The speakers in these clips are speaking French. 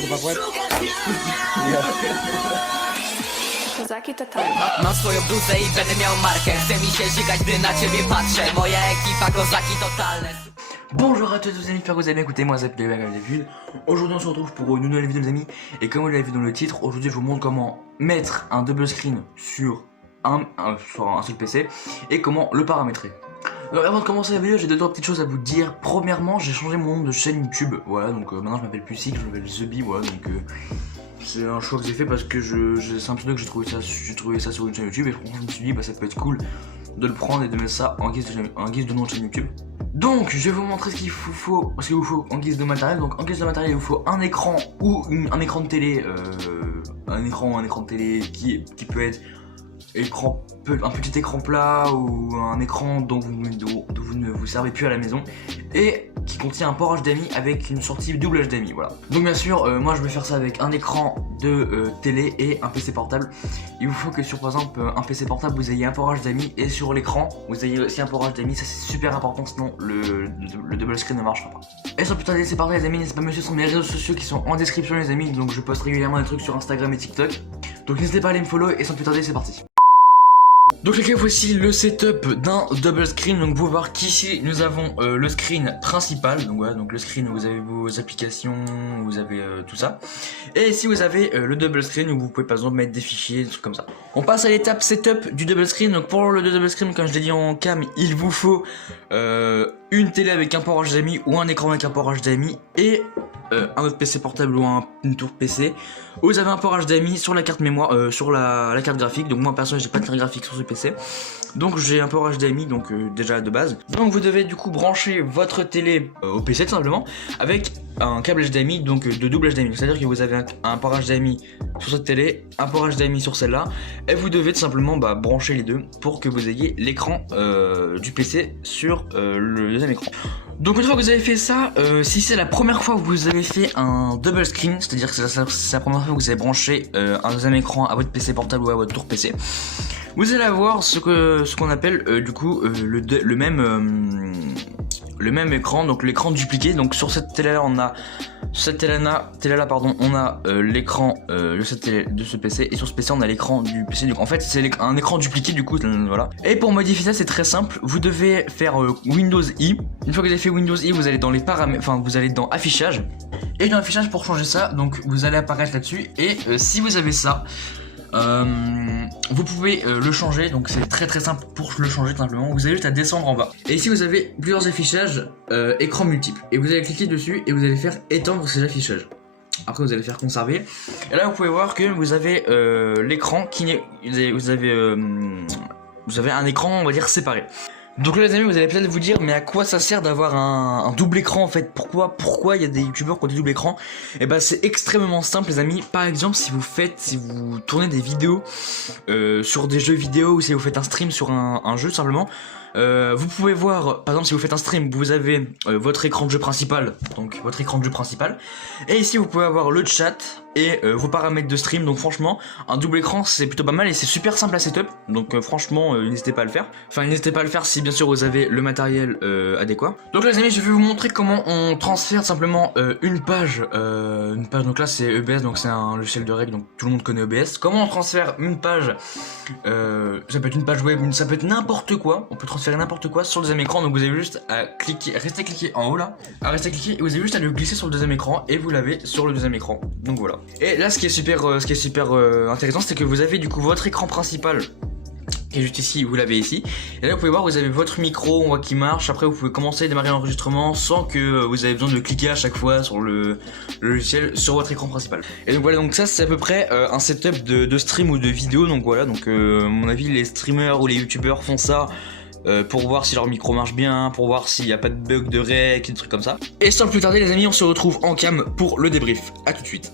kurwa w łeb. Kozaki total. Mam swoją bluzę i będę miał markę. Chce mi się żygać, gdy na ciebie patrzę. Moja ekipa kozaki totalne. Bonjour à tous les amis, j'espère que vous allez bien. Écoutez, moi c'est Playback comme d'habitude. Aujourd'hui on se retrouve pour une nouvelle vidéo les amis. Et comme vous l'avez vu dans le titre, aujourd'hui je vous montre comment mettre un double screen sur un seul PC et comment le paramétrer. Alors avant de commencer la vidéo, j'ai deux trois petites choses à vous dire. Premièrement, j'ai changé mon nom de chaîne YouTube. Voilà, donc maintenant je m'appelle plus Sick, je m'appelle TheBee, voilà, donc c'est un choix que j'ai fait parce que c'est un pseudo que j'ai trouvé ça sur une chaîne YouTube et franchement je me suis dit bah ça peut être cool de le prendre et de mettre ça en guise de nom de chaîne YouTube. Donc je vais vous montrer ce qu'il vous faut en guise de matériel. Donc en guise de matériel il vous faut un écran ou un écran de télé, un écran de télé qui peut être un petit écran plat ou un écran dont vous ne vous servez plus à la maison et qui contient un port HDMI avec une sortie double HDMI, voilà. Donc bien sûr, moi je vais faire ça avec un écran de télé et un PC portable. Il vous faut que sur par exemple un PC portable vous ayez un port HDMI et sur l'écran vous ayez aussi un port HDMI, ça c'est super important sinon le double screen ne marchera pas. Et sans plus tarder c'est parti les amis, n'hésitez pas à me suivre sur mes réseaux sociaux qui sont en description les amis, donc je poste régulièrement des trucs sur Instagram et TikTok. Donc n'hésitez pas à aller me follow et sans plus tarder c'est parti. Donc les gars, voici le setup d'un double screen. Donc vous pouvez voir qu'ici nous avons le screen principal. Donc voilà, donc le screen où vous avez vos applications, vous avez tout ça. Et ici vous avez le double screen où vous pouvez par exemple mettre des fichiers, des trucs comme ça. On passe à l'étape setup du double screen. Donc pour le double screen, comme je l'ai dit en cam, il vous faut une télé avec un port HDMI ou un écran avec un port HDMI et un autre PC portable ou une tour PC. Vous avez un port HDMI sur la carte mémoire, sur la carte graphique. Donc moi personnellement j'ai pas de carte graphique sur ce PC, donc j'ai un port HDMI donc déjà de base. Donc vous devez du coup brancher votre télé au PC tout simplement avec un câble HDMI, donc de double HDMI. C'est à dire que vous avez un port HDMI sur cette télé, un port HDMI sur celle-là, et vous devez tout simplement brancher les deux pour que vous ayez l'écran du PC sur le deuxième écran. Donc une fois que vous avez fait ça, si c'est la première fois que vous avez fait un double screen, c'est à dire que c'est la première fois que vous avez branché un deuxième écran à votre PC portable ou à votre tour PC, vous allez avoir ce qu'on appelle du coup le même écran, donc l'écran dupliqué. Donc sur cette télé là on a on a l'écran de ce PC, et sur ce PC on a l'écran du PC. Donc en fait c'est un écran dupliqué du coup, voilà. Et pour modifier ça c'est très simple, vous devez faire Windows I. Une fois que vous avez fait Windows I, vous allez dans les paramètres, enfin vous allez dans affichage, et dans affichage pour changer ça, donc vous allez apparaître là-dessus, et si vous avez ça, vous pouvez le changer. Donc c'est très simple pour le changer tout simplement. Vous avez juste à descendre en bas, et ici vous avez plusieurs affichages écran multiple, et vous allez cliquer dessus et vous allez faire étendre ces affichages. Après vous allez faire conserver, et là vous pouvez voir que vous avez l'écran qui est, vous avez un écran on va dire séparé. Donc là les amis, vous allez peut-être vous dire mais à quoi ça sert d'avoir un double écran en fait? Pourquoi il y a des youtubeurs qui ont des doubles écrans? Et bah c'est extrêmement simple les amis. Par exemple si vous tournez des vidéos sur des jeux vidéo, ou si vous faites un stream sur un jeu simplement, vous pouvez voir, par exemple si vous faites un stream, vous avez votre écran de jeu principal, donc votre écran de jeu principal, et ici vous pouvez avoir le chat et vos paramètres de stream. Donc franchement un double écran c'est plutôt pas mal et c'est super simple à setup, donc franchement n'hésitez pas à le faire. Enfin n'hésitez pas à le faire si bien sûr vous avez le matériel adéquat. Donc là les amis, je vais vous montrer comment on transfère simplement une page, donc là c'est EBS, donc c'est un logiciel de règles, donc tout le monde connaît EBS. Comment on transfère une page, ça peut être une page web, ça peut être n'importe quoi, on peut transférer n'importe quoi sur le deuxième écran. Donc vous avez juste à rester cliqué en haut là, et vous avez juste à le glisser sur le deuxième écran et vous l'avez sur le deuxième écran. Donc voilà. Et là ce qui est super intéressant, c'est que vous avez du coup votre écran principal qui est juste ici, vous l'avez ici, et là vous pouvez voir vous avez votre micro, on voit qu'il marche. Après vous pouvez commencer à démarrer l'enregistrement sans que vous avez besoin de cliquer à chaque fois sur le logiciel sur votre écran principal. Et donc voilà, donc ça c'est à peu près un setup de stream ou de vidéo. Donc voilà, donc à mon avis les streamers ou les youtubeurs font ça pour voir si leur micro marche bien, pour voir s'il n'y a pas de bug de rec, des trucs comme ça. Et sans plus tarder les amis, on se retrouve en cam pour le débrief. A tout de suite.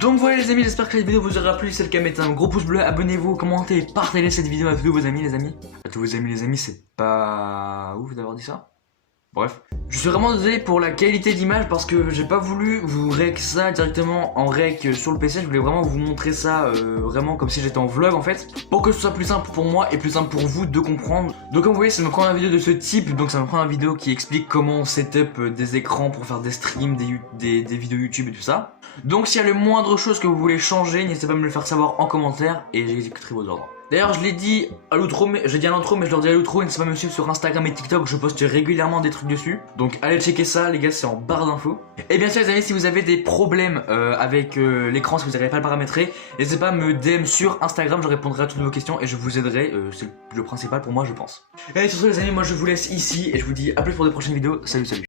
Donc voilà les amis, j'espère que cette vidéo vous aura plu. Si c'est le cas, mettez un gros pouce bleu, abonnez-vous, commentez, partagez cette vidéo à tous vos amis les amis. À tous vos amis les amis, c'est pas ouf d'avoir dit ça. Bref. Je suis vraiment désolé pour la qualité d'image parce que j'ai pas voulu vous rec ça directement en rec sur le PC. Je voulais vraiment vous montrer ça vraiment comme si j'étais en vlog en fait, pour que ce soit plus simple pour moi et plus simple pour vous de comprendre. Donc comme vous voyez, c'est ma première vidéo de ce type, donc c'est ma première vidéo qui explique comment on setup des écrans pour faire des streams, des vidéos YouTube et tout ça. Donc s'il y a le moindre chose que vous voulez changer, n'hésitez pas à me le faire savoir en commentaire et j'exécuterai vos ordres. D'ailleurs, je l'ai dit à l'outro, j'ai dit à l'intro, mais je leur dis à l'outro, n'hésitez pas à me suivre sur Instagram et TikTok, je poste régulièrement des trucs dessus. Donc allez checker ça, les gars, c'est en barre d'infos. Et bien sûr, les amis, si vous avez des problèmes avec l'écran, si vous n'arrivez pas à le paramétrer, n'hésitez pas à me DM sur Instagram, je répondrai à toutes vos questions et je vous aiderai. C'est le principal pour moi, je pense. Et sur ce, les amis, moi je vous laisse ici et je vous dis à plus pour des prochaines vidéos. Salut, salut.